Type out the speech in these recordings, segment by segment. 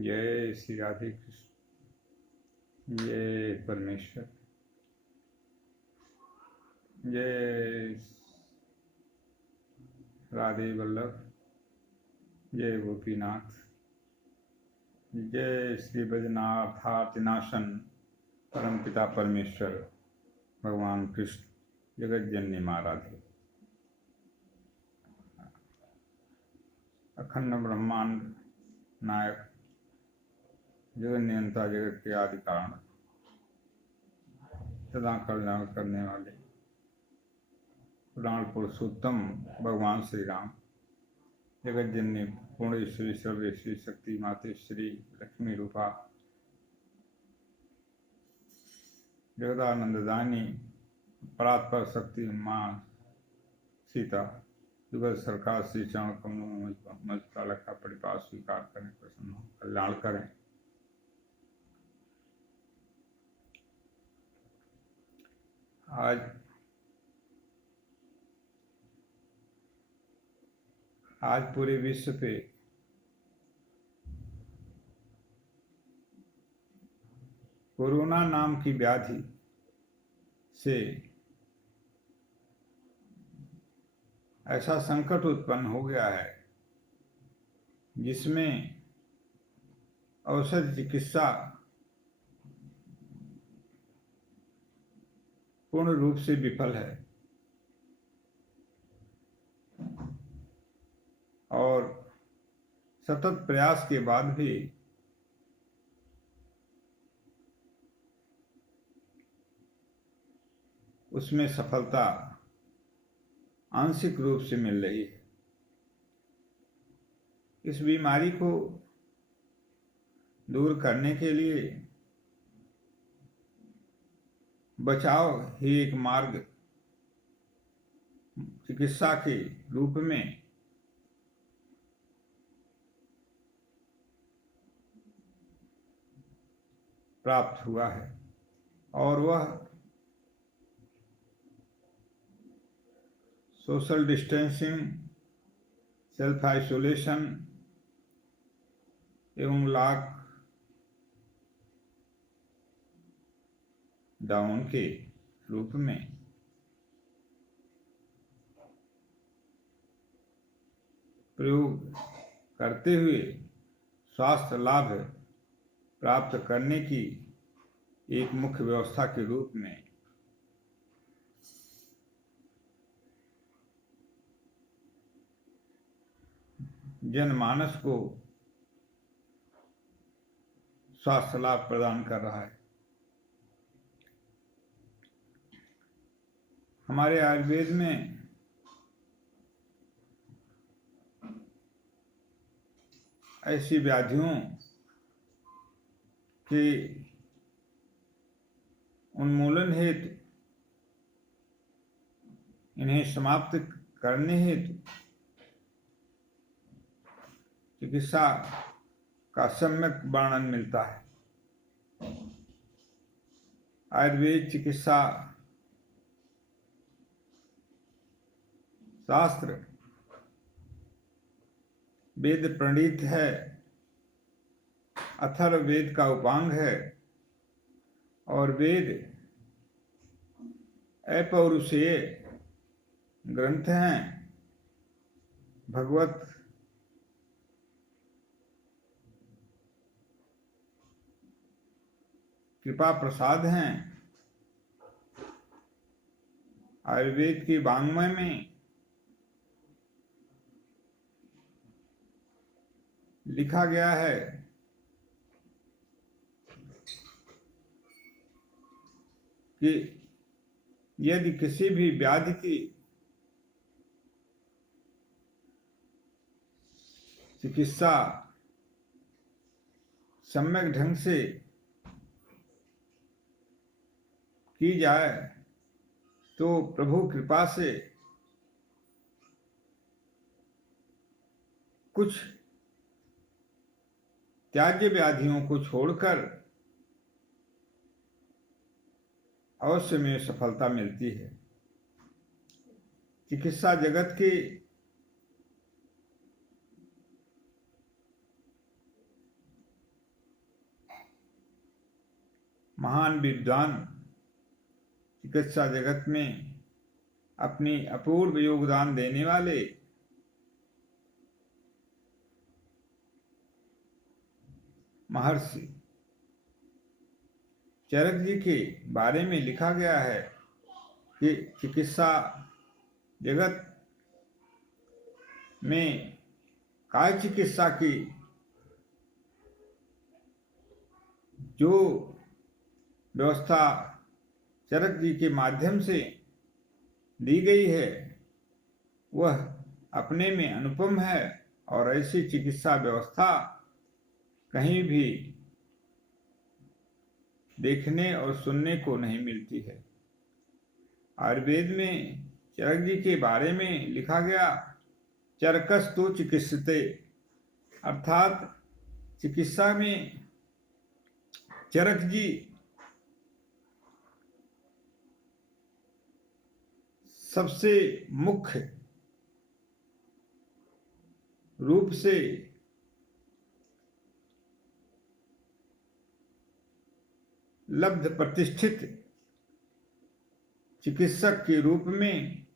जय श्री राधे कृष्ण। जय परमेश्वर। जय राधे वल्लभ। जय गोपीनाथ। जय श्री ब्रजनाथातिनाशन परमपिता परमेश्वर भगवान कृष्ण जगत जननी माँ राधे। अखंड ब्रह्मांड नायक जगत नियंता जगत के आदि कारण सदा कल्याण करने वाले पुराण पुरुषोत्तम भगवान श्री राम जगत जननी पूर्णेश्वरी सर्वेश्वरी शक्ति मातेश्वरी लक्ष्मी रूपा जगदानंददानी परात्पर शक्ति माँ सीता जुगत सरकार श्री चरण कमलों मजता लखा परिपास स्वीकार करें, प्रसन्न हो कल्याण करें। आज पूरे विश्व पे कोरोना नाम की व्याधि से ऐसा संकट उत्पन्न हो गया है जिसमें औषध चिकित्सा पूर्ण रूप से विफल है और सतत प्रयास के बाद भी उसमें सफलता आंशिक रूप से मिल रही है। इस बीमारी को दूर करने के लिए बचाव ही एक मार्ग चिकित्सा के रूप में प्राप्त हुआ है और वह सोशल डिस्टेंसिंग, सेल्फ आइसोलेशन एवं लॉक डाउन के रूप में प्रयोग करते हुए स्वास्थ्य लाभ प्राप्त करने की एक मुख्य व्यवस्था के रूप में जनमानस को स्वास्थ्य लाभ प्रदान कर रहा है। हमारे आयुर्वेद में ऐसी व्याधियों के उन्मूलन हेतु, इन्हें समाप्त करने हेतु चिकित्सा का सम्यक वर्णन मिलता है। आयुर्वेद चिकित्सा शास्त्र वेद प्रणीत है, अथर्ववेद का उपांग है और वेद अपौरुषेय ग्रंथ हैं, भगवत कृपा प्रसाद हैं। आयुर्वेद के वाङ्मय में लिखा गया है कि यदि किसी भी व्याधि की चिकित्सा सम्यक ढंग से की जाए तो प्रभु कृपा से कुछ त्याज्य व्याधियों को छोड़कर अवश्य में सफलता मिलती है। चिकित्सा जगत की महान विद्वान चिकित्सा जगत में अपनी अपूर्व योगदान देने वाले महर्षि चरक जी के बारे में लिखा गया है कि चिकित्सा जगत में काय चिकित्सा की जो व्यवस्था चरक जी के माध्यम से दी गई है वह अपने में अनुपम है और ऐसी चिकित्सा व्यवस्था कहीं भी देखने और सुनने को नहीं मिलती है। आयुर्वेद में चरक जी के बारे में लिखा गया, चरकस्तु चिकित्सते, अर्थात चिकित्सा में चरक जी सबसे मुख्य रूप से लब्ध प्रतिष्ठित चिकित्सक के रूप में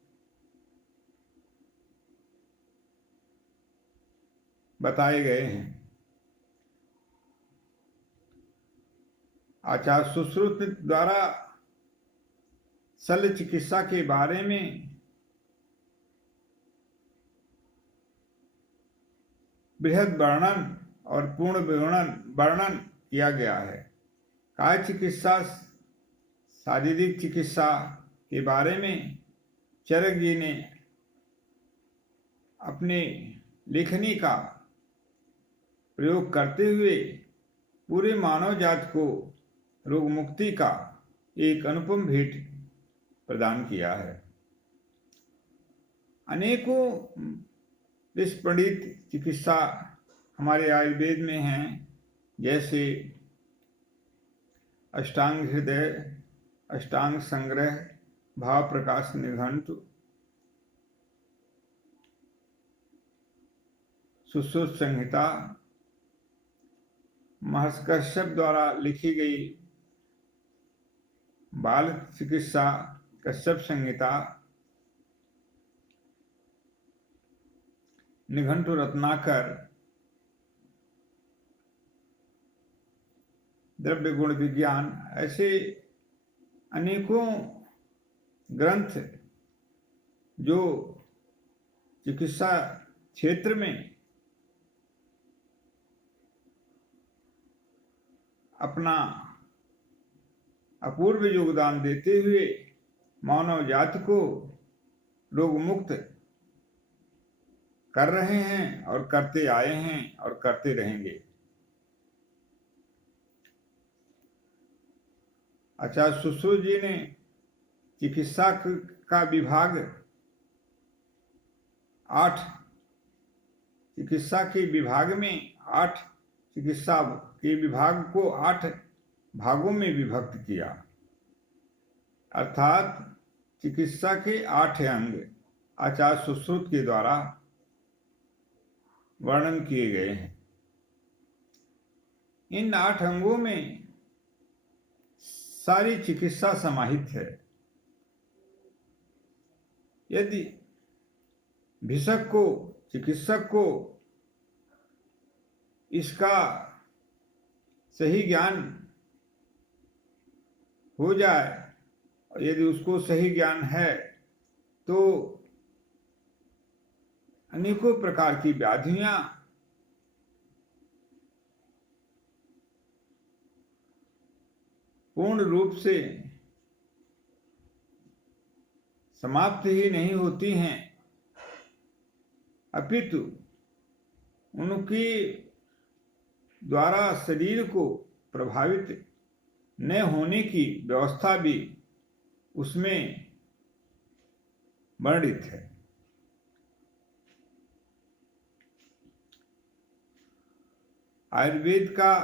बताए गए हैं। आचार्य सुश्रुत द्वारा शल्य चिकित्सा के बारे में बृहद वर्णन और पूर्ण वर्णन किया गया है। काय चिकित्सा शारीरिक चिकित्सा के बारे में चरक जी ने अपने लेखनी का प्रयोग करते हुए पूरे मानव जाति को रोग मुक्ति का एक अनुपम भेंट प्रदान किया है। अनेकों विस्फोटित चिकित्सा हमारे आयुर्वेद में हैं, जैसे अष्टांग हृदय, अष्टांग संग्रह, भाव प्रकाश निघंटु, सुश्रुत संहिता, महर्षि कश्यप द्वारा लिखी गई बाल चिकित्सा कश्यप संहिता, निघंटु रत्नाकर, द्रव्य गुण विज्ञान, ऐसे अनेकों ग्रंथ जो चिकित्सा क्षेत्र में अपना अपूर्व योगदान देते हुए मानव जाति को रोग मुक्त कर रहे हैं और करते आए हैं और करते रहेंगे। आचार्य सुश्रुत जी ने चिकित्सा का विभाग 8 चिकित्सा के विभाग में 8 चिकित्सा के विभाग को 8 भागों में विभक्त किया, अर्थात चिकित्सा के 8 अंग आचार्य सुश्रुत के द्वारा वर्णन किए गए हैं। इन 8 अंगों में सारी चिकित्सा समाहित है। यदि चिकित्सक को इसका सही ज्ञान हो जाए, और यदि उसको सही ज्ञान है तो अनेकों प्रकार की व्याधियां पूर्ण रूप से समाप्त ही नहीं होती हैं, अपितु उनके द्वारा शरीर को प्रभावित न होने की व्यवस्था भी उसमें वर्णित है। आयुर्वेद का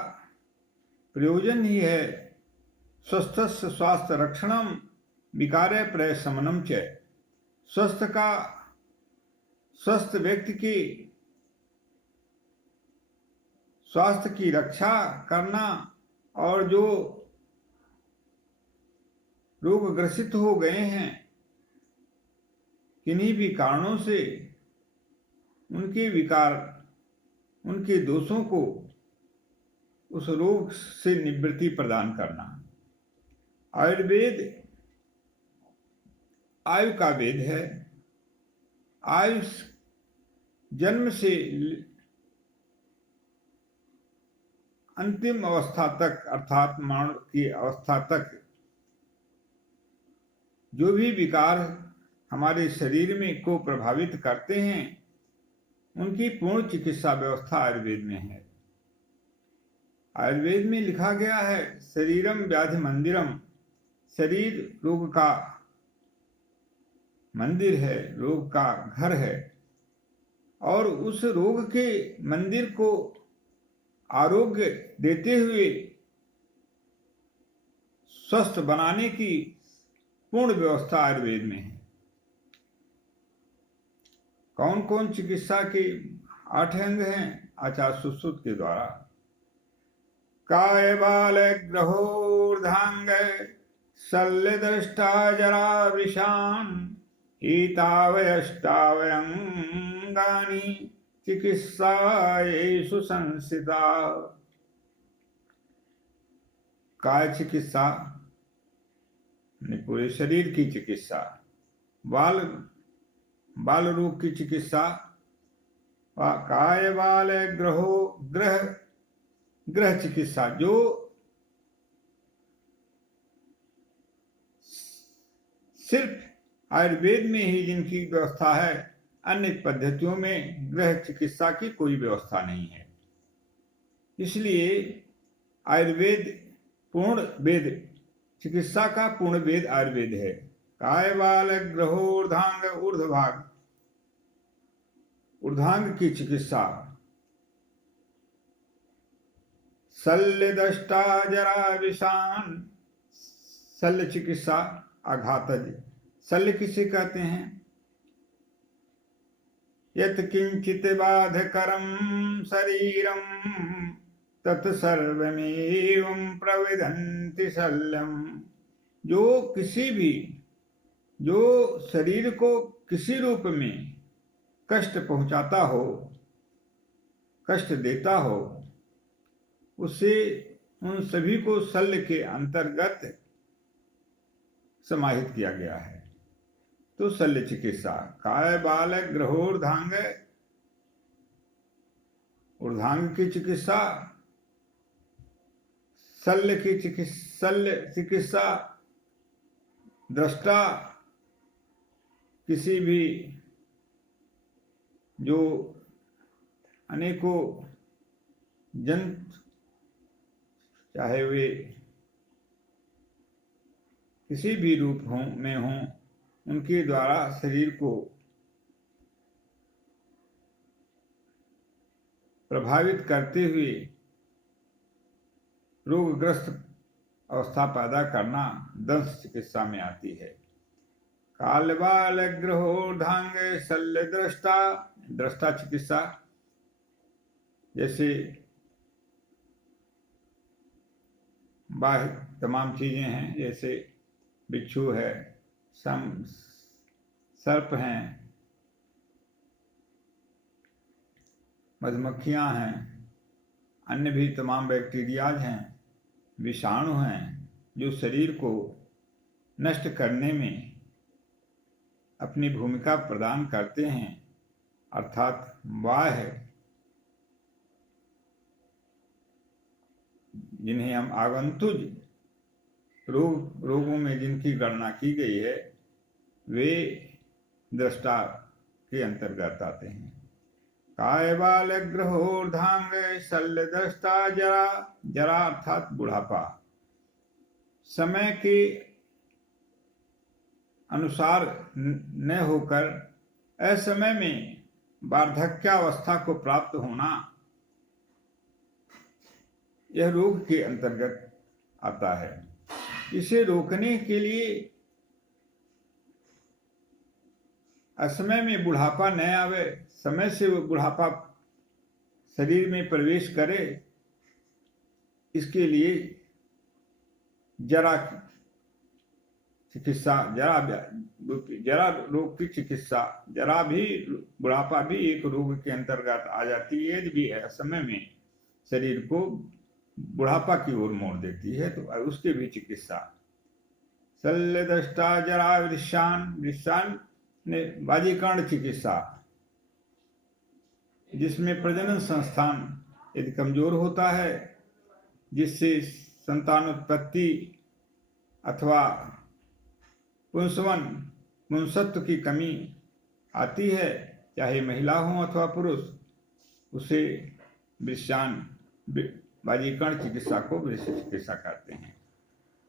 प्रयोजन ही है स्वस्थस्य स्वास्थ्य रक्षणम विकार्य प्रशमनम च, स्वस्थ व्यक्ति की स्वास्थ्य की रक्षा करना और जो रोग ग्रसित हो गए हैं, किन्हीं भी कारणों से उनके विकार, उनके दोषों को, उस रोग से निवृत्ति प्रदान करना। आयुर्वेद आयु का वेद है। आयु जन्म से अंतिम अवस्था तक अर्थात मरण की अवस्था तक जो भी विकार हमारे शरीर में को प्रभावित करते हैं, उनकी पूर्ण चिकित्सा व्यवस्था आयुर्वेद में है। आयुर्वेद में लिखा गया है, शरीरम व्याधि मंदिरम, शरीर रोग का मंदिर है, रोग का घर है, और उस रोग के मंदिर को आरोग्य देते हुए स्वस्थ बनाने की पूर्ण व्यवस्था आयुर्वेद में है। कौन कौन चिकित्सा के 8 अंग हैं? आचार्य सुश्रुत के द्वारा काय बाल ग्रहोर्धांग शल्य दृष्टा जरा वृषान हितावयष्टावयंगानि चिकित्सायेषु संस्थिता। काय चिकित्सा पूरे शरीर की चिकित्सा, बाल रोग की चिकित्सा, काय बाल ग्रह चिकित्सा, जो सिर्फ आयुर्वेद में ही जिनकी व्यवस्था है, अन्य पद्धतियों में गृह चिकित्सा की कोई व्यवस्था नहीं है। इसलिए आयुर्वेद पूर्ण वेद, चिकित्सा का पूर्ण वेद आयुर्वेद है। काय बाल ग्रहोर्धांग, ऊर्ध्वभाग, ऊर्ध्वांग की चिकित्सा, शल्य दष्टा जरा विषान, शल्य चिकित्सा आघातज। शल्य किसे कहते हैं? यत किंचित बाधकरम शरीरम तत्सर्वमेवं प्रविदन्ति शल्यम। जो किसी भी, जो शरीर को किसी रूप में कष्ट पहुंचाता हो, कष्ट देता हो, उसे उन सभी को शल्य के अंतर्गत समाहित किया गया है। तो शल्य चिकित्सा, काय बाल ग्रहोर्धांग, ऊर्ध्वांग की चिकित्सा, शल्य चिकित्सा दृष्टा, किसी भी जो अनेकों जंतु, चाहे वे किसी भी रूप में हों, उनके द्वारा शरीर को प्रभावित करते हुए रोगग्रस्त अवस्था पैदा करना दंश चिकित्सा में आती है। काल बाल ग्रहोर्धांग शल्य दृष्टा, दृष्टा चिकित्सा, जैसे बाह्य तमाम चीजें हैं, जैसे बिच्छू है, सर्प हैं, मधुमक्खियां हैं, अन्य भी तमाम बैक्टीरियाज हैं, विषाणु हैं, जो शरीर को नष्ट करने में अपनी भूमिका प्रदान करते हैं, अर्थात बाह्य, जिन्हें हम आगंतुज रोगों में जिनकी गणना की गई है, वे दृष्टा के अंतर्गत आते हैं। काय बाल ग्रहोर्धांग शल्य दृष्टा जरा, जरा अर्थात बुढ़ापा, समय के अनुसार न होकर असमय में वार्धक्यावस्था को प्राप्त होना, यह रोग के अंतर्गत आता है। इसे रोकने के लिए असमय में बुढ़ापा न आवे, समय से वो बुढ़ापा शरीर में प्रवेश करे, इसके लिए जरा चिकित्सा, जरा रोग की चिकित्सा, जरा भी बुढ़ापा भी एक रोग के अंतर्गत आ जाती है, यदि भी समय में शरीर को बुढ़ापा की ओर मोड़ देती है तो उसकी भी चिकित्सा। शल्य दृष्टा जरा वृषान ने बाजीकरण चिकित्सा, जिसमें प्रजनन संस्थान यदि कमजोर होता है, जिससे संतानोत्पत्ति अथवा पुंसत्व की कमी आती है, चाहे महिला हो अथवा पुरुष, उसे बाजीकरण चिकित्सा को वृष चिकित्सा कहते हैं।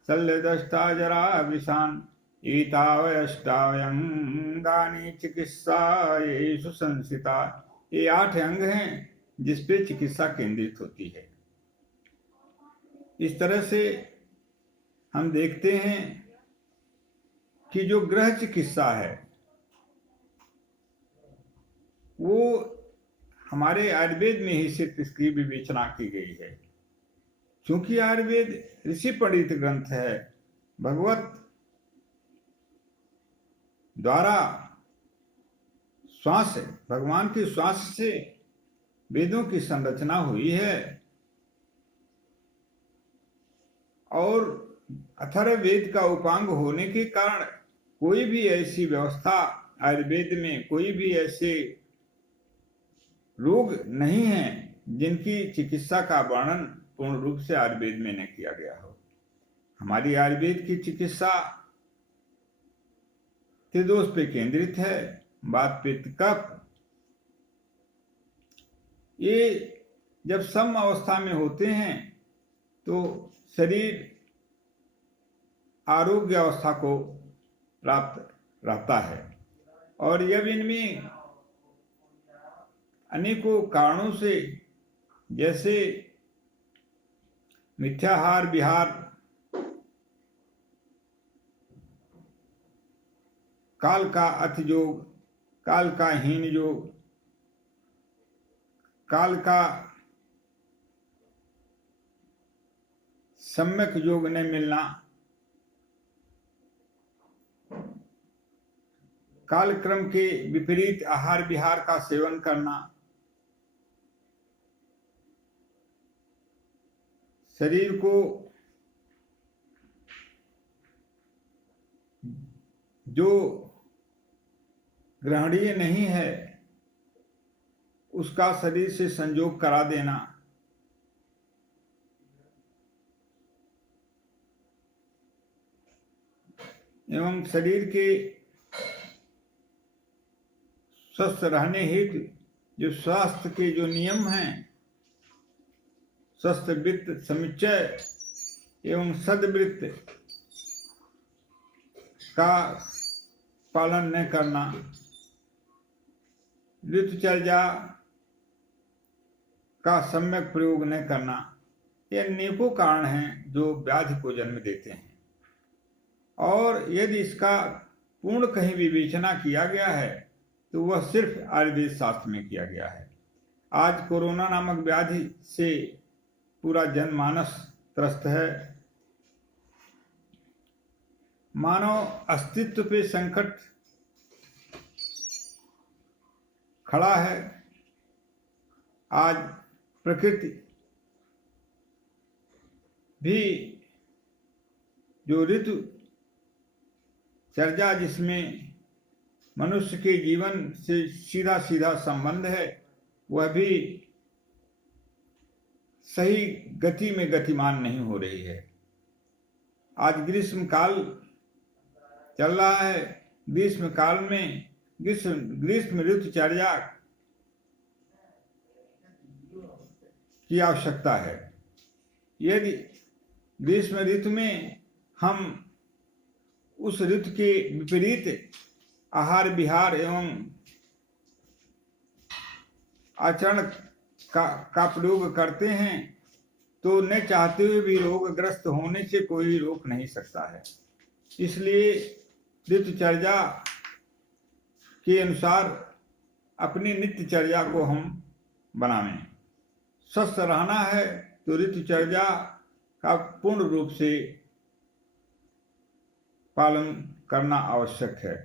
शल्यदष्टा जरा वृषान एतावयष्टावयंगानि चिकित्सा येषु संसिता। ये 8 अंग हैं जिस पे चिकित्सा केंद्रित होती है। इस तरह से हम देखते हैं कि जो गृह चिकित्सा है वो हमारे आयुर्वेद में ही सिर्फ इसकी विवेचना की गई है, क्योंकि आयुर्वेद ऋषि पंडित ग्रंथ है। भगवत द्वारा श्वास, भगवान की श्वास से वेदों की संरचना हुई है और अथर्ववेद का उपांग होने के कारण कोई भी ऐसी व्यवस्था आयुर्वेद में, कोई भी ऐसे रोग नहीं है जिनकी चिकित्सा का वर्णन पूर्ण रूप से आयुर्वेद में न किया गया हो। हमारी आयुर्वेद की चिकित्सा त्रिदोष पे केंद्रित है, वात पित्त कफ। ये जब सम अवस्था में होते हैं तो शरीर आरोग्य अवस्था को प्राप्त रहता है, और जब इनमें अनेकों कारणों से, जैसे मिथ्याहार विहार, काल का अथ योग, काल का हीन योग, काल का सम्यक योग न मिलना, कालक्रम के विपरीत आहार विहार का सेवन करना, शरीर को जो ग्रहणीय नहीं है उसका शरीर से संयोग करा देना, एवं शरीर के स्वस्थ रहने हेतु जो स्वास्थ्य के जो नियम हैं, स्वस्थ वृत्त समुच्चय एवं सदवृत्त का पालन न करना, ऋतुचर्या का सम्यक प्रयोग न करना, ये अनेकों कारण हैं जो व्याधि को जन्म देते हैं। और यदि इसका पूर्ण कहीं विवेचना किया गया है तो वह सिर्फ आयुर्वेद शास्त्र में किया गया है। आज कोरोना नामक व्याधि से पूरा जनमानस त्रस्त है। मानव अस्तित्व पे संकट खड़ा है। आज प्रकृति भी जो ऋतु चर्या, जिसमें मनुष्य के जीवन से सीधा सीधा संबंध है, वह भी सही गति में गतिमान नहीं हो रही है। आज ग्रीष्म काल चल रहा है। ग्रीष्म काल में ग्रीष्म ऋतुचर्या की आवश्यकता है। यदि ग्रीष्म ऋतु में हम उस ऋतु के विपरीत आहार विहार एवं आचरण का प्रयोग करते हैं तो न चाहते हुए भी रोगग्रस्त होने से कोई रोक नहीं सकता है। इसलिए ऋतुचर्या के अनुसार अपनी नित्यचर्या को हम बनावें। स्वस्थ रहना है तो ऋतुचर्या का पूर्ण रूप से पालन करना आवश्यक है।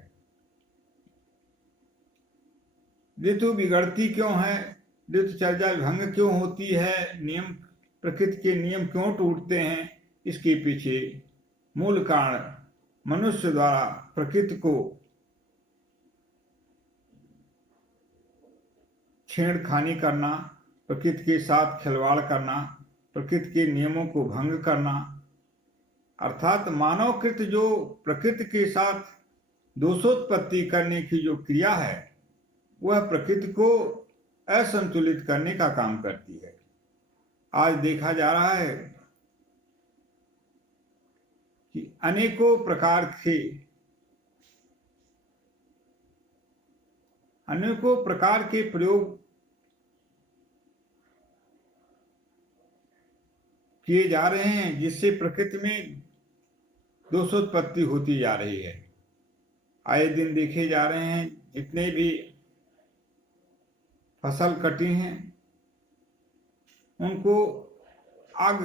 ऋतु बिगड़ती क्यों है, ऋतुचर्या भंग क्यों होती है, नियम, प्रकृति के नियम क्यों टूटते हैं, इसके पीछे मूल कारण मनुष्य द्वारा प्रकृति को छेड़खानी करना, प्रकृति के साथ खिलवाड़ करना, प्रकृति के नियमों को भंग करना, अर्थात मानवकृत जो प्रकृति के साथ दोषोत्पत्ति करने की जो क्रिया है वह प्रकृति को असंतुलित करने का काम करती है। आज देखा जा रहा है कि अनेकों प्रकार के प्रयोग किए जा रहे हैं जिससे प्रकृति में दोषोत्पत्ति होती जा रही है। आए दिन देखे जा रहे हैं जितने भी फसल कटी हैं उनको आग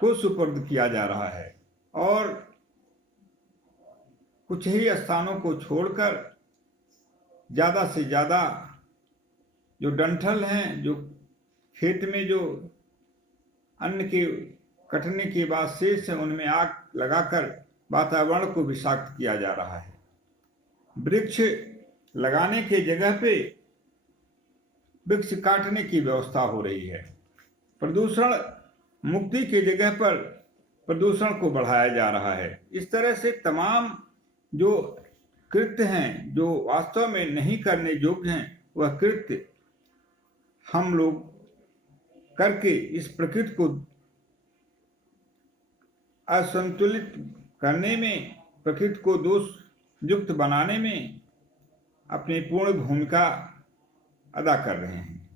को सुपुर्द किया जा रहा है और कुछ ही स्थानों को छोड़कर ज्यादा से ज्यादा जो डंठल हैं, जो खेत में जो अन्न के कटने के बाद शेष है उनमें आग लगाकर वातावरण को विषाक्त किया जा रहा है। वृक्ष लगाने के जगह पे वृक्ष काटने की व्यवस्था हो रही है। प्रदूषण मुक्ति के जगह पर प्रदूषण को बढ़ाया जा रहा है। इस तरह से तमाम जो कृत्य हैं जो वास्तव में नहीं करने योग्य हैं वह कृत्य हम लोग करके इस प्रकृति को असंतुलित करने में, प्रकृति को दोष युक्त बनाने में अपनी पूर्ण भूमिका अदा कर रहे हैं।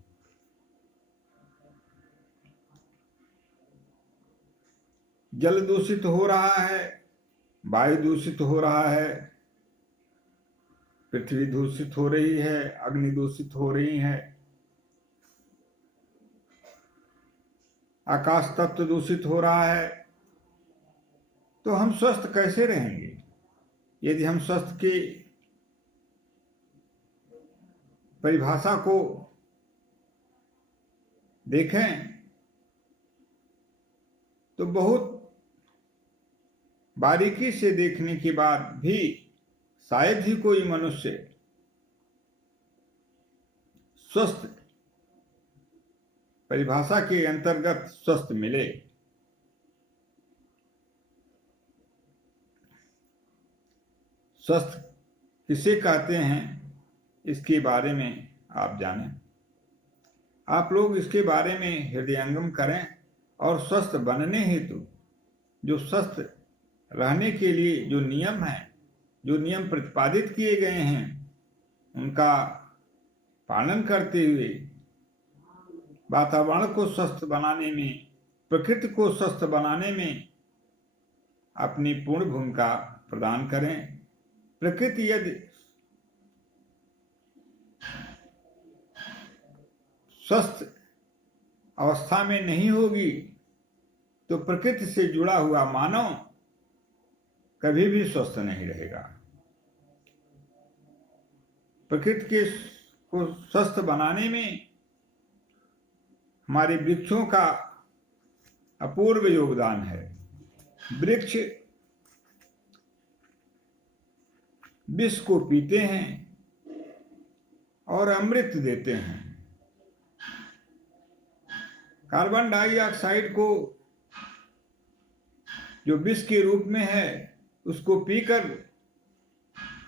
जल दूषित हो रहा है, वायु दूषित हो रहा है, पृथ्वी दूषित हो रही है, अग्नि दूषित हो रही है, आकाश तत्व दूषित हो रहा है। तो हम स्वस्थ कैसे रहेंगे? यदि हम स्वस्थ की परिभाषा को देखें तो बहुत बारीकी से देखने के बाद भी शायद ही कोई मनुष्य स्वस्थ परिभाषा के अंतर्गत स्वस्थ मिले। स्वस्थ किसे कहते हैं इसके बारे में आप जानें। आप लोग इसके बारे में हृदयंगम करें और स्वस्थ बनने हेतु जो स्वस्थ रहने के लिए जो नियम हैं, जो नियम प्रतिपादित किए गए हैं उनका पालन करते हुए वातावरण को स्वस्थ बनाने में, प्रकृति को स्वस्थ बनाने में अपनी पूर्ण भूमिका प्रदान करें। प्रकृति यदि स्वस्थ अवस्था में नहीं होगी तो प्रकृति से जुड़ा हुआ मानव कभी भी स्वस्थ नहीं रहेगा। प्रकृति को स्वस्थ बनाने में हमारे वृक्षों का अपूर्व योगदान है। वृक्ष विष को पीते हैं और अमृत देते हैं। कार्बन डाइऑक्साइड को जो विष के रूप में है उसको पीकर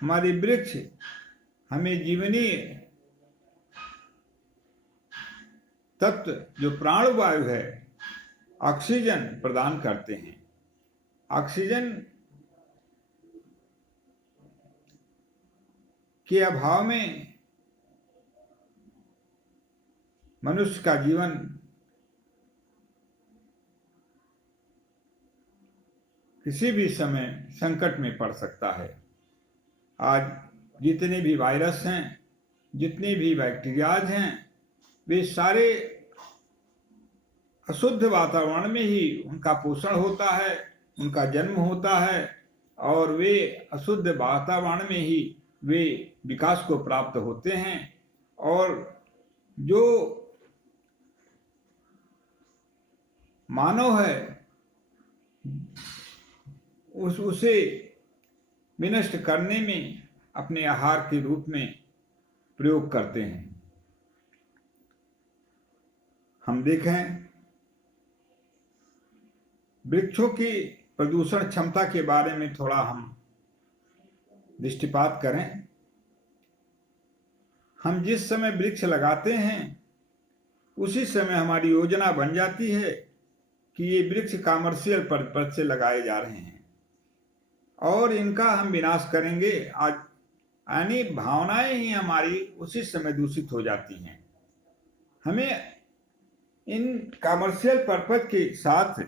हमारे वृक्ष हमें जीवनीय तत्व जो प्राणवायु है, ऑक्सीजन प्रदान करते हैं। ऑक्सीजन के अभाव में मनुष्य का जीवन किसी भी समय संकट में पड़ सकता है। आज जितने भी वायरस हैं, जितने भी बैक्टीरियाज हैं, वे सारे अशुद्ध वातावरण में ही उनका पोषण होता है उनका जन्म होता है और वे अशुद्ध वातावरण में ही वे विकास को प्राप्त होते हैं। और जो मानव है उसे विनष्ट करने में अपने आहार के रूप में प्रयोग करते हैं। हम देखें वृक्षों की प्रदूषण क्षमता के बारे में थोड़ा हम दृष्टिपात करें। हम जिस समय वृक्ष लगाते हैं उसी समय हमारी योजना बन जाती है कि ये वृक्ष कमर्शियल पर्पज से लगाए जा रहे हैं और इनका हम विनाश करेंगे। आज यानी भावनाएं ही हमारी उसी समय दूषित हो जाती हैं। हमें इन कमर्शियल पर्पज के साथ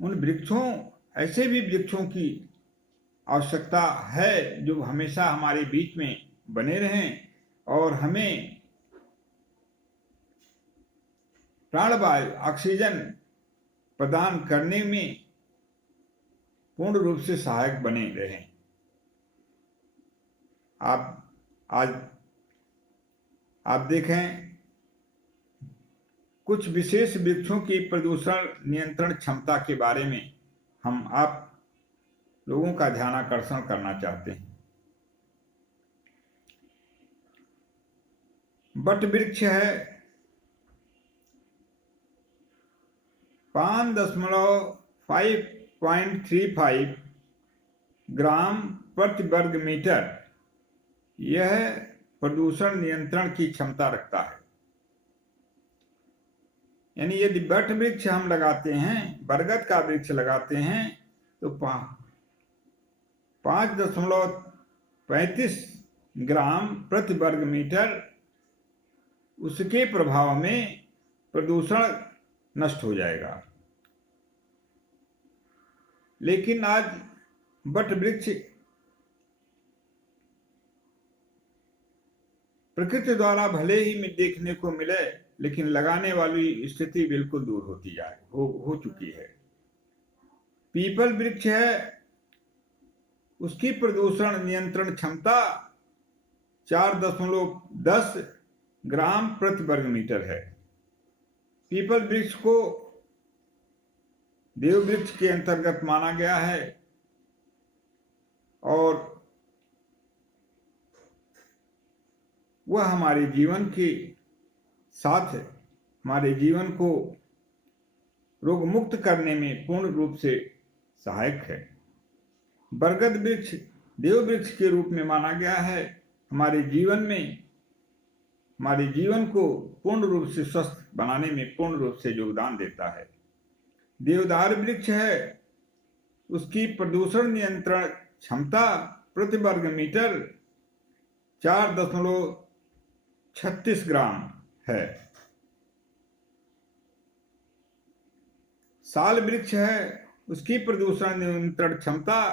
उन वृक्षों, ऐसे भी वृक्षों की आवश्यकता है जो हमेशा हमारे बीच में बने रहें और हमें प्राणवायु ऑक्सीजन प्रदान करने में पूर्ण रूप से सहायक बने रहें। आज आप देखें कुछ विशेष वृक्षों की प्रदूषण नियंत्रण क्षमता के बारे में हम आप लोगों का ध्यानाकर्षण करना चाहते हैं। बट वृक्ष है 5.535 ग्राम प्रति वर्ग मीटर यह प्रदूषण नियंत्रण की क्षमता रखता है। यानी यदि बट वृक्ष हम लगाते हैं, बरगद का वृक्ष लगाते हैं तो 5.35 ग्राम प्रति वर्ग मीटर उसके प्रभाव में प्रदूषण नष्ट हो जाएगा। लेकिन आज बट वृक्ष प्रकृति द्वारा भले ही देखने को मिले, लेकिन लगाने वाली स्थिति बिल्कुल दूर होती हो चुकी है। पीपल वृक्ष है, उसकी प्रदूषण नियंत्रण क्षमता 4.10 ग्राम प्रति वर्ग मीटर है। पीपल वृक्ष को देव वृक्ष के अंतर्गत माना गया है और वह हमारे जीवन के साथ हमारे जीवन को रोग मुक्त करने में पूर्ण रूप से सहायक है। बरगद वृक्ष देव वृक्ष के रूप में माना गया है, हमारे जीवन को पूर्ण रूप से स्वस्थ बनाने में पूर्ण रूप से योगदान देता है। देवदार वृक्ष है, उसकी प्रदूषण नियंत्रण क्षमता प्रति वर्ग मीटर 4.36 ग्राम है। साल वृक्ष है, उसकी प्रदूषण नियंत्रण क्षमता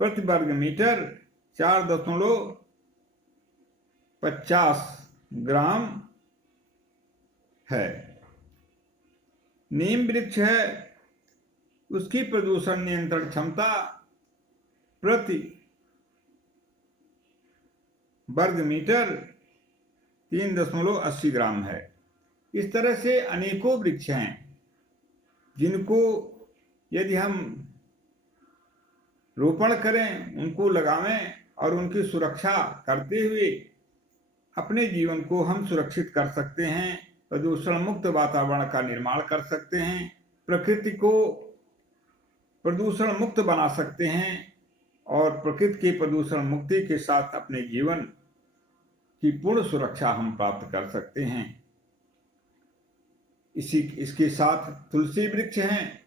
प्रति वर्ग मीटर 4.50 ग्राम है। नीम वृक्ष है, उसकी प्रदूषण नियंत्रण क्षमता प्रति वर्ग मीटर 3.80 ग्राम है। इस तरह से अनेकों वृक्ष हैं जिनको यदि हम रोपण करें, उनको लगावें और उनकी सुरक्षा करते हुए अपने जीवन को हम सुरक्षित कर सकते हैं, प्रदूषण मुक्त वातावरण का निर्माण कर सकते हैं, प्रकृति को प्रदूषण मुक्त बना सकते हैं और प्रकृति की प्रदूषण मुक्ति के साथ अपने जीवन की पूर्ण सुरक्षा हम प्राप्त कर सकते हैं। इसके साथ तुलसी वृक्ष हैं,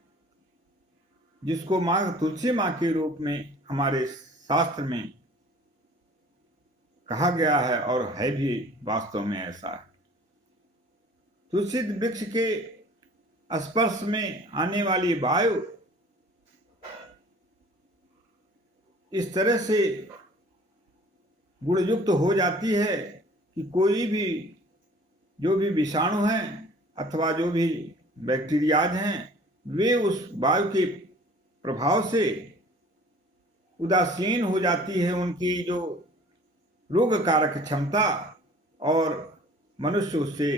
जिसको तुलसी माँ के रूप में हमारे शास्त्र में कहा गया है और है भी वास्तव में ऐसा है। तुलसी वृक्ष के स्पर्श में आने वाली वायु इस तरह से गुणयुक्त हो जाती है कि कोई भी जो भी विषाणु हैं अथवा जो भी बैक्टीरियाज हैं वे उस वायु के प्रभाव से उदासीन हो जाती है, उनकी जो रोग कारक क्षमता, और मनुष्य उससे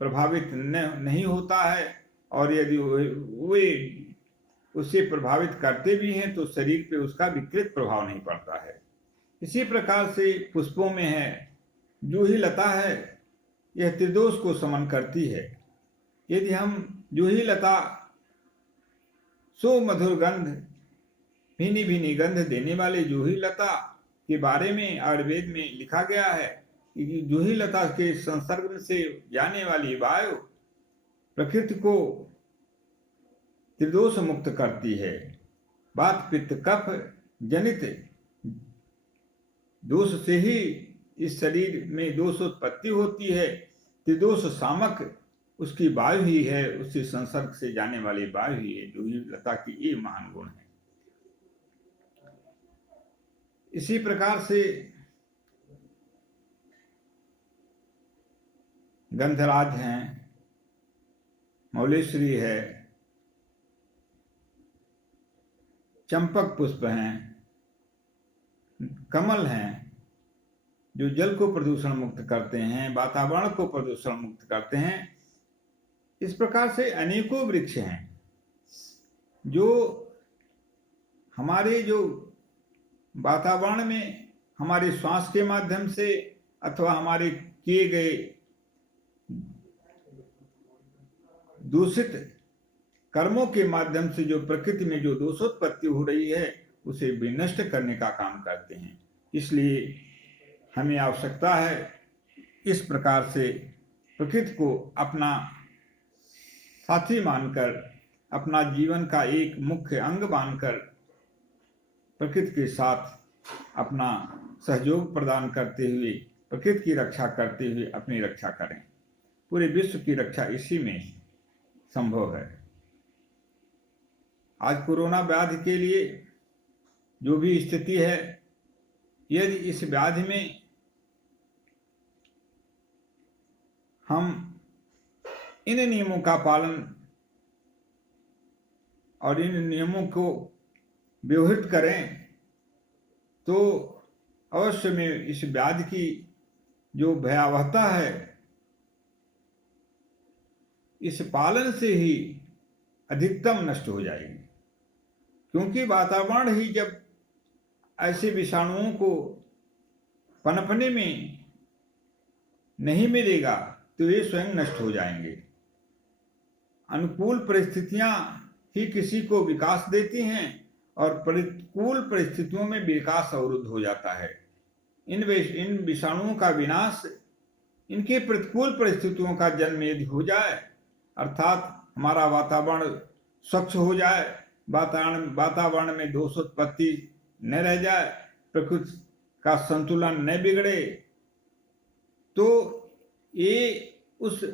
प्रभावित नहीं होता है। और यदि वे उससे प्रभावित करते भी हैं तो शरीर पे उसका विकृत प्रभाव नहीं पड़ता है। इसी प्रकार से पुष्पों में है जूही लता है, यह त्रिदोष को समन करती है। यदि हम जूही लता सुमधुर गंध, भीनी भीनी गंध देने वाले जूही लता के बारे में आयुर्वेद में लिखा गया है कि जूही लता के संसर्ग से जाने वाली वायु प्रकृति को त्रिदोष मुक्त करती है। वात पित्त कफ जनित दोष से ही इस शरीर में दोष उत्पत्ति होती है। त्रिदोष सामक उसकी वायु ही है, उससे संसर्ग से जाने वाली वायु ही है। जूही लता की ये महान गुण है। इसी प्रकार से गंधराज हैं, मौलेश्वरी है, चंपक पुष्प हैं, कमल हैं, जो जल को प्रदूषण मुक्त करते हैं, वातावरण को प्रदूषण मुक्त करते हैं। इस प्रकार से अनेकों वृक्ष हैं जो हमारे जो वातावरण में हमारे श्वास के माध्यम से अथवा हमारे किए गए दूषित कर्मों के माध्यम से जो प्रकृति में जो दोषोत्पत्ति हो रही है उसे विनष्ट करने का काम करते हैं। इसलिए हमें आवश्यकता है इस प्रकार से प्रकृति को अपना साथी मानकर, अपना जीवन का एक मुख्य अंग मानकर प्रकृति के साथ अपना सहयोग प्रदान करते हुए, प्रकृति की रक्षा करते हुए अपनी रक्षा करें। पूरे विश्व की रक्षा इसी में संभव है। आज कोरोना व्याधि के लिए जो भी स्थिति है, यदि इस व्याधि में हम इन नियमों का पालन और इन नियमों को व्यवहित करें तो अवश्य में इस व्याधि की जो भयावहता है, इस पालन से ही अधिकतम नष्ट हो जाएगी। क्योंकि वातावरण ही जब ऐसे विषाणुओं को पनपने में नहीं मिलेगा तो ये स्वयं नष्ट हो जाएंगे। अनुकूल परिस्थितियां ही किसी को विकास देती हैं और प्रतिकूल परिस्थितियों में विकास अवरुद्ध हो जाता है। इन विषाणुओं का विनाश इनके प्रतिकूल परिस्थितियों का जन्म यदि हो जाए, अर्थात हमारा वातावरण स्वच्छ हो जाए, वातावरण में दोषोत्पत्ति न रह जाए, प्रकृति का संतुलन न बिगड़े, तो ये उस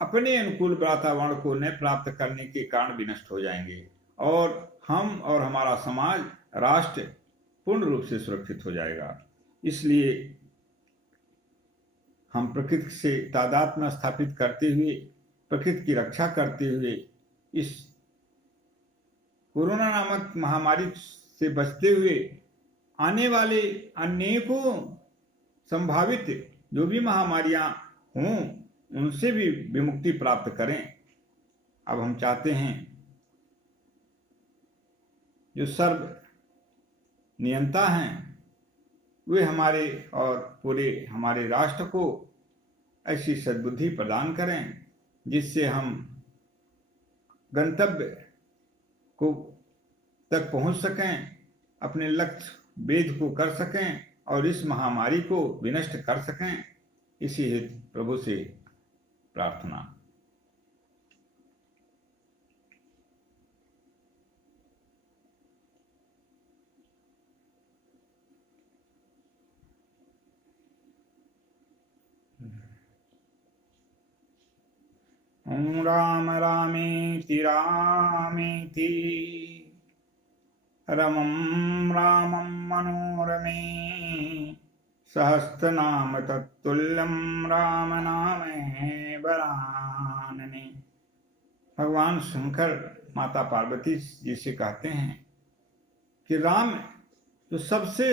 अपने अनुकूल वातावरण को न प्राप्त करने के कारण विनष्ट हो जाएंगे और हम और हमारा समाज, राष्ट्र पूर्ण रूप से सुरक्षित हो जाएगा। इसलिए हम प्रकृति से तादात्म्य स्थापित करते हुए, प्रकृति की रक्षा करते हुए इस कोरोना नामक महामारी से बचते हुए आने वाले अनेकों संभावित जो भी महामारियां हों उनसे भी विमुक्ति प्राप्त करें। अब हम चाहते हैं जो सर्व नियंता हैं वे हमारे और पूरे हमारे राष्ट्र को ऐसी सद्बुद्धि प्रदान करें जिससे हम गंतव्य को तक पहुंच सकें, अपने लक्ष्य वेद को कर सकें और इस महामारी को विनष्ट कर सकें। इसी हेतु प्रभु से प्रार्थना। ओम राम रामेति रामेति रमं रामं मनोरमे सहस्रनाम तत्तुल्यं राम नामे वरानने। भगवान शंकर माता पार्वती जी से कहते हैं कि राम जो सबसे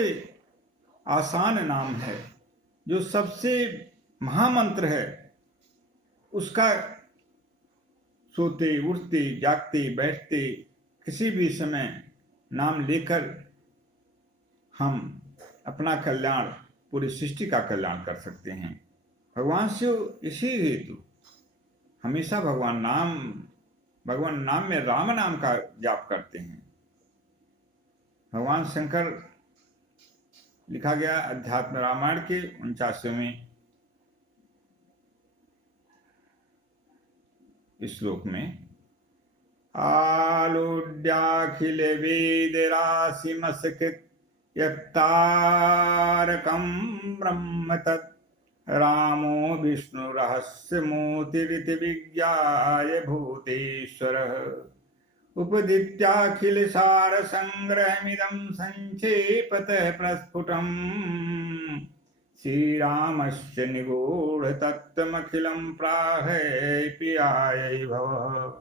आसान नाम है, जो सबसे महामंत्र है, उसका सोते उठते जागते बैठते किसी भी समय नाम लेकर हम अपना कल्याण, पूरी सृष्टि का कल्याण कर सकते हैं। भगवान शिव इसी हेतु हमेशा भगवान नाम में राम नाम का जाप करते हैं। भगवान शंकर, लिखा गया अध्यात्म रामायण के 49वें श्लोक में, आलूड्याखिल वेद राशि मस्कृत यत्तारकं ब्रह्म तत् रामो विष्णु रहस्य मोतिरिति विज्ञाय भूतेश्वरः उपदित्याखिल सार संग्रहमिदं संक्षेपतः प्रस्फुटम् श्रीरामस्य निगूढ़ तत्त्वमखिलं प्राहे प्रियाय भवः।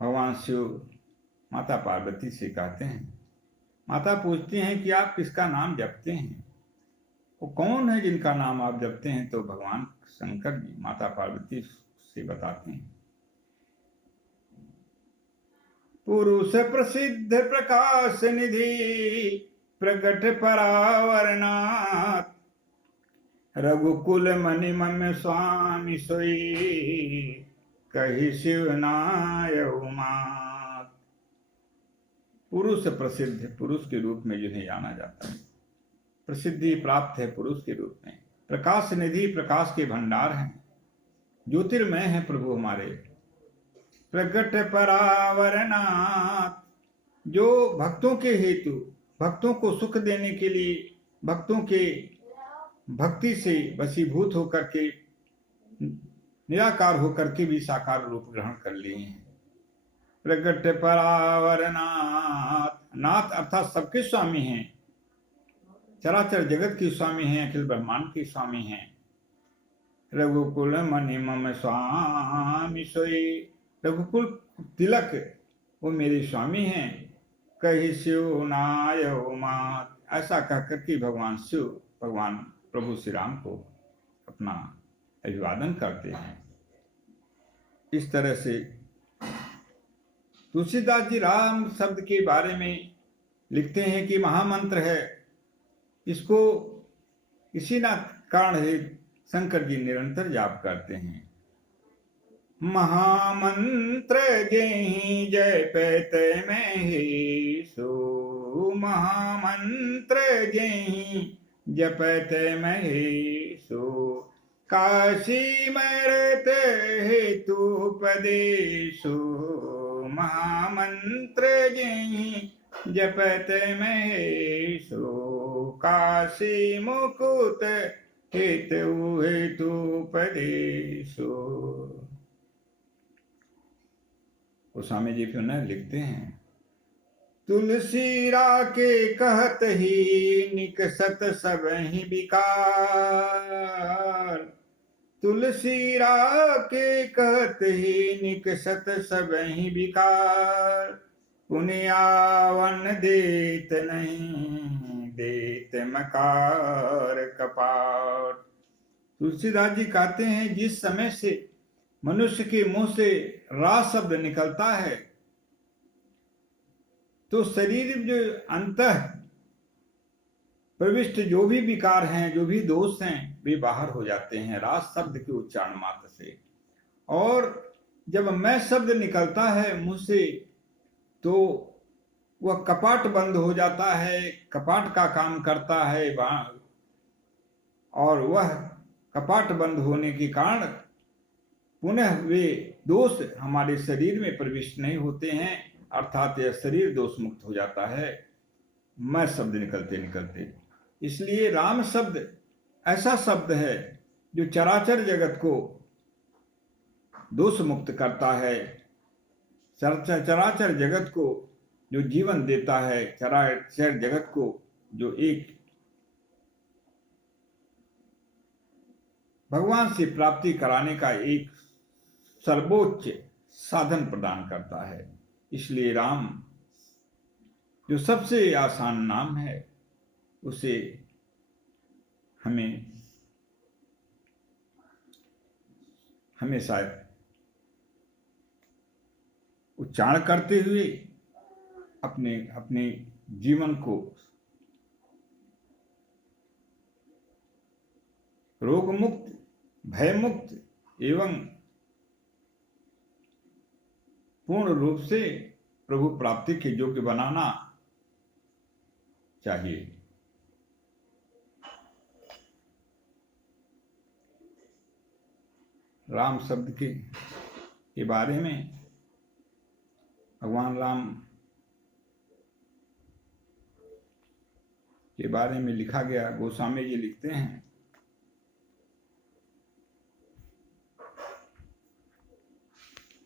भगवान शिव माता पार्वती से कहते हैं, माता पूछती हैं कि आप किसका नाम जपते हैं, वो कौन है जिनका नाम आप जपते हैं? तो भगवान शंकर जी माता पार्वती से बताते हैं, पुरुष प्रसिद्ध प्रकाश निधि प्रगट परावरनाथ रघुकुल मणि मम स्वामी सोई कही शिवनाय उमात। पुरुष प्रसिद्ध, पुरुष के रूप में जिन्हें जाना जाता है, प्रसिद्धि प्राप्त है पुरुष के रूप में। प्रकाश निधि, प्रकाश के भंडार हैं, ज्योतिर्मय है प्रभु हमारे। प्रगट परावरनाथ, जो भक्तों के हेतु, भक्तों को सुख देने के लिए, भक्तों के भक्ति से वशीभूत होकर के, निराकार होकर के भी साकार रूप ग्रहण कर लिए हैं। प्रगट परावरनाथ, नाथ अर्थात सबके स्वामी हैं, चराचर जगत के स्वामी हैं, अखिल ब्रह्मांड के स्वामी हैं। रघुकुल मणि मम स्वामी सोई, रघुकुल तिलक वो मेरे स्वामी हैं। कही शिव नाय उमात, ऐसा कहकर के भगवान शिव, भगवान प्रभु श्री राम को अपना अभिवादन करते हैं। इस तरह से तुलसीदास जी राम शब्द के बारे में लिखते हैं कि महामंत्र है, इसको इसी ना कारण है शंकर जी निरंतर जाप करते हैं। महामंत्र जय जपत में ही सो, महामंत्र जय जपत में ही सो, काशी मरत हेतु उपदेशो, महामंत्र जय जपत में ही सो, काशी मुकुट हेतु हेतु उपदेशो। गोस्वामी जी पुनः लिखते हैं, तुलसी रा के कहत ही निकसत सब ही विकार, तुलसी रा के कहत ही निकसत सब ही विकार, पुण्यावन देत नहीं देत मकार कपार। तुलसीदास जी कहते हैं, जिस समय से मनुष्य के मुंह से रा शब्द निकलता है तो शरीर जो अंतः प्रविष्ट जो भी विकार हैं, जो भी दोष हैं, वे बाहर हो जाते हैं रा शब्द के उच्चारण मात्र से। और जब मैं शब्द निकलता है मुंह से तो वह कपाट बंद हो जाता है, कपाट का काम करता है, और वह कपाट बंद होने के कारण पुनः वे दोष हमारे शरीर में प्रविष्ट नहीं होते हैं, अर्थात यह शरीर दोष मुक्त हो जाता है मैं शब्द निकलते निकलते। इसलिए राम शब्द ऐसा शब्द है जो चराचर जगत को दोष मुक्त करता है, चराचर जगत को जो जीवन देता है, चराचर जगत को जो एक भगवान से प्राप्ति कराने का एक सर्वोच्च साधन प्रदान करता है। इसलिए राम जो सबसे आसान नाम है, उसे हमें हमेशा उच्चारण करते हुए अपने अपने जीवन को रोग मुक्त, भय मुक्त एवं पूर्ण रूप से प्रभु प्राप्ति के योग्य बनाना चाहिए। राम शब्द के बारे में भगवान राम के बारे में लिखा गया। गोस्वामी जी लिखते हैं,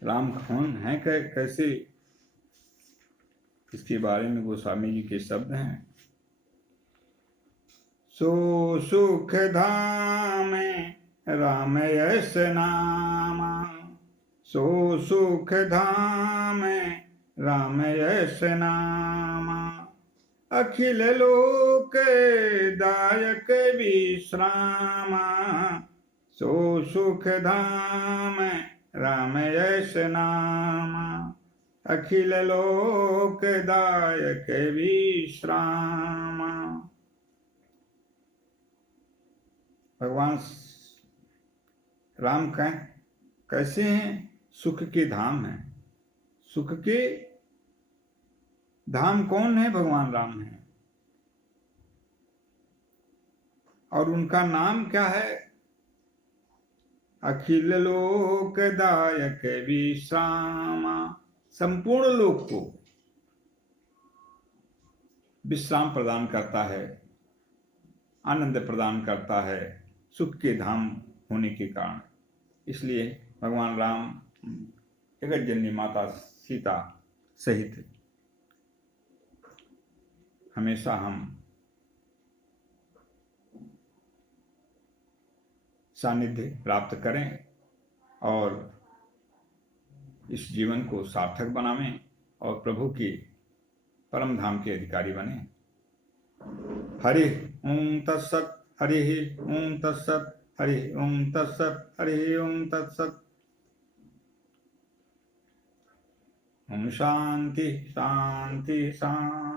राम कौन है, कैसे, इसके बारे में गोस्वामी जी के शब्द हैं। सो सुख धाम राम यश नामा, सो सुख धाम राम यश नामा, अखिल लोक दायक विश्रामा, सो सुख धाम राम यश नामा, अखिल लोक दायक विश्रामा। भगवान राम कैसे हैं? सुख के धाम हैं। सुख के धाम कौन है? भगवान राम है। और उनका नाम क्या है? अखिल लोक दायक विश्रामा, संपूर्ण लोक को विश्राम प्रदान करता है, आनंद प्रदान करता है, सुख के धाम होने के कारण। इसलिए भगवान राम जगत जननी माता सीता सहित हमेशा हम सानिध्य प्राप्त करें और इस जीवन को सार्थक बनावें और प्रभु के परम धाम के अधिकारी बने। हरि ओम तत्सत, हरि ओम तत्सत, हरि ओम तत्सत, हरि ओम तत्सत। ओम शांति शांति शांति।